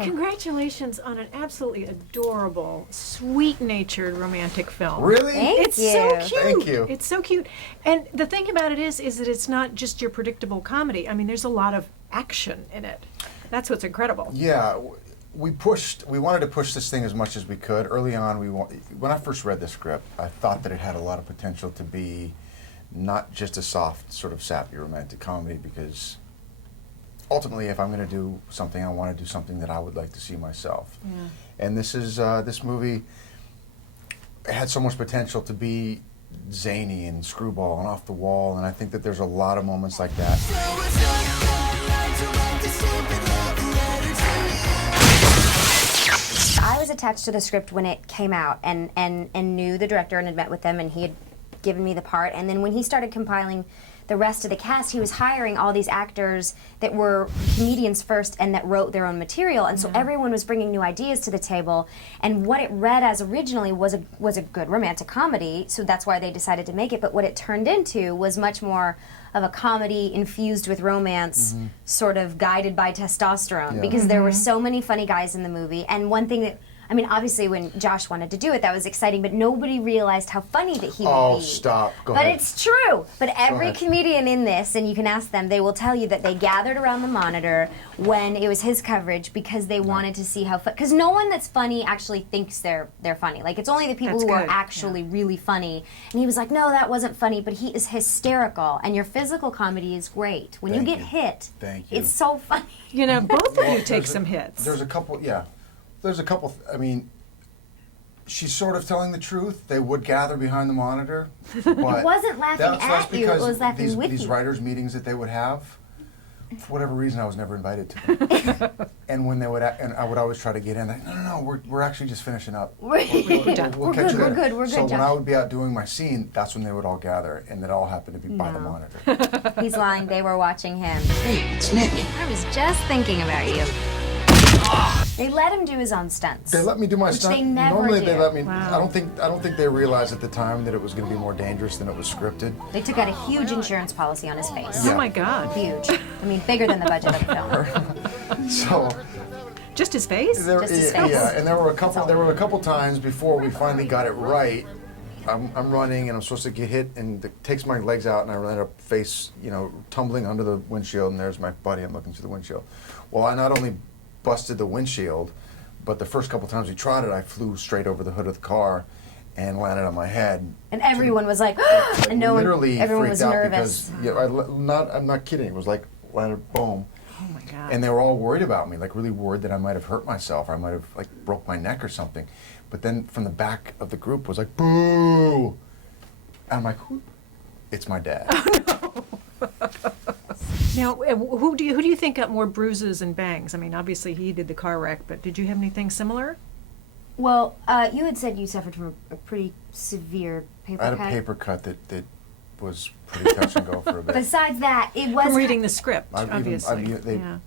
Congratulations on an absolutely adorable, sweet-natured romantic film. Really? It's so cute. Thank you. It's so cute. And the thing about it is that it's not just your predictable comedy. I mean, there's a lot of action in it. That's what's incredible. Yeah, we wanted to push this thing as much as we could. Early on, when I first read the script, I thought that it had a lot of potential to be not just a soft, sort of sappy romantic comedy, because ultimately, if I'm going to do something, I want to do something that I would like to see myself. Yeah. And this movie had so much potential to be zany and screwball and off the wall, and I think that there's a lot of moments like that. I was attached to the script when it came out and knew the director and had met with them, and he had given me the part. And then when he started compiling the rest of the cast, he was hiring all these actors that were comedians first and that wrote their own material, and so everyone was bringing new ideas to the table. And what it read as originally was a good romantic comedy, so that's why they decided to make it. But what it turned into was much more of a comedy infused with romance, sort of guided by testosterone, because there were so many funny guys in the movie. And one thing that, I mean, obviously when Josh wanted to do it, that was exciting, but nobody realized how funny that he would be. Oh, stop. Go but ahead. It's true. But every comedian in this, and you can ask them, they will tell you that they gathered around the monitor when it was his coverage because they wanted to see how because no one that's funny actually thinks they're funny. Like, it's only the people who are actually really funny. And he was like, no, that wasn't funny, but he is hysterical. And your physical comedy is great. When you get hit, it's so funny. You know, both of you take some hits. There's a couple, There's a couple, I mean, she's sort of telling the truth. They would gather behind the monitor. But it wasn't laughing at you, it was laughing with you. These writers' meetings that they would have, for whatever reason, I was never invited to them. And when they would, and I would always try to get in, like, no, we're actually just finishing up. We're good, So when I would be out doing my scene, that's when they would all gather, and it all happened to be by the monitor. He's lying, they were watching him. Hey, it's Nick. I was just thinking about you. They let him do his own stunts. They let me do my stunts. They never Normally do. they let me. Wow. I don't think they realized at the time that it was going to be more dangerous than it was scripted. They took out a huge insurance policy on his face. Oh my God. Huge. I mean, bigger than the budget of the film. So. Just his face? Just his face. Yeah, and there were a couple times before we finally got it right. I'm running and I'm supposed to get hit, and it takes my legs out, and I end up face, tumbling under the windshield, and there's my buddy. I'm looking through the windshield. Well, I not only busted the windshield, but the first couple times we tried it, I flew straight over the hood of the car and landed on my head. And everyone was like, and everyone was nervous. Because, I'm not kidding. It was like landed, boom. Oh my God. And they were all worried about me, like really worried that I might have hurt myself, or I might have like broke my neck or something. But then from the back of the group was like, boo! And I'm like, it's my dad. Oh, no. Now, who do you think got more bruises and bangs? I mean, obviously he did the car wreck, but did you have anything similar? Well, you had said you suffered from a pretty severe paper cut. I had a paper cut that was pretty touch and go for a bit. Besides that, it was From reading the script, obviously. There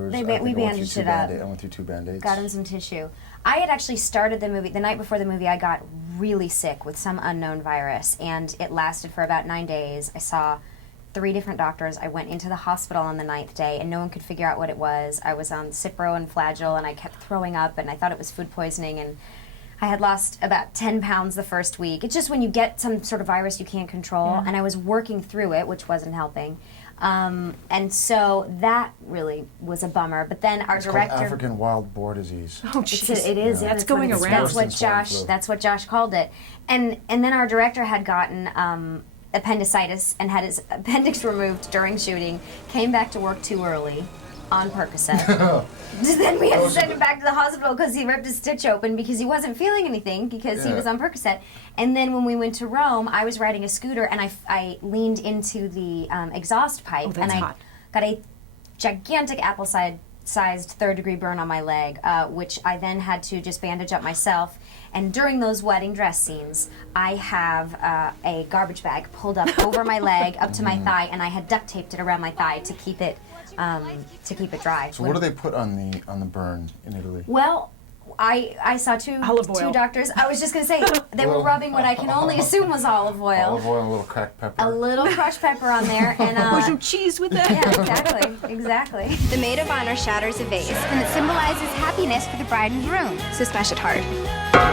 was. We bandaged it up. I went through 2 Band-Aids. Got him some tissue. I had actually started the movie, the night before the movie, I got really sick with some unknown virus, and it lasted for about 9 days. I saw 3 different doctors. I went into the hospital on the 9th day, and no one could figure out what it was. I was on Cipro and Flagyl, and I kept throwing up, and I thought it was food poisoning, and I had lost about 10 pounds the first week. It's just when you get some sort of virus you can't control, and I was working through it, which wasn't helping. And so that really was a bummer. But then our director... It's called African wild boar disease. Oh, jeez. It is. That's going around. That's what Josh called it. And then our director had gotten appendicitis and had his appendix removed during shooting, came back to work too early on Percocet. Then we had to send him back to the hospital because he ripped his stitch open because he wasn't feeling anything because he was on Percocet. And then when we went to Rome, I was riding a scooter and I leaned into the exhaust pipe and I got a gigantic apple-sized third-degree burn on my leg, which I then had to just bandage up myself. And during those wedding dress scenes, I have a garbage bag pulled up over my leg up to my thigh, and I had duct taped it around my thigh to keep it dry. So what do they put on the burn in Italy? Well, I saw Olive oil. two doctors. I was just gonna say they were rubbing what I can only assume was olive oil. Olive oil and a little cracked pepper. A little crushed pepper on there, and Or some cheese with that? yeah, exactly. The maid of honor shatters a vase, and it symbolizes happiness for the bride and groom, so smash it hard.